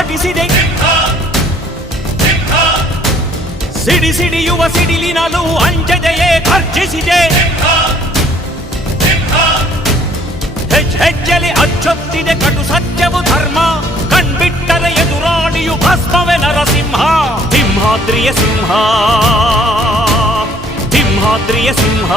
ಘಟಿಸಿದೆ. ಸಿಡಿ ಸಿಡಿಯುವ ಸಿಡಿಲಿನಲ್ಲೂ ಅಂಜದೆಯೇ ಗರ್ಜಿಸಿದೆ. ಹೆಜ್ಜೆಲಿ ಅಚ್ಚೊತ್ತಿದೆ ಕಟು ಸತ್ಯವು ಧರ್ಮ. ಕಣ್ಬಿಟ್ಟರೆ ಎದುರಾಳಿಯು ಭಸ್ಮವೇ ನರಸಿಂಹ. ಸಿಂಹಾದ್ರಿಯ ಸಿಂಹ, ಸಿಂಹಾದ್ರಿಯ ಸಿಂಹ.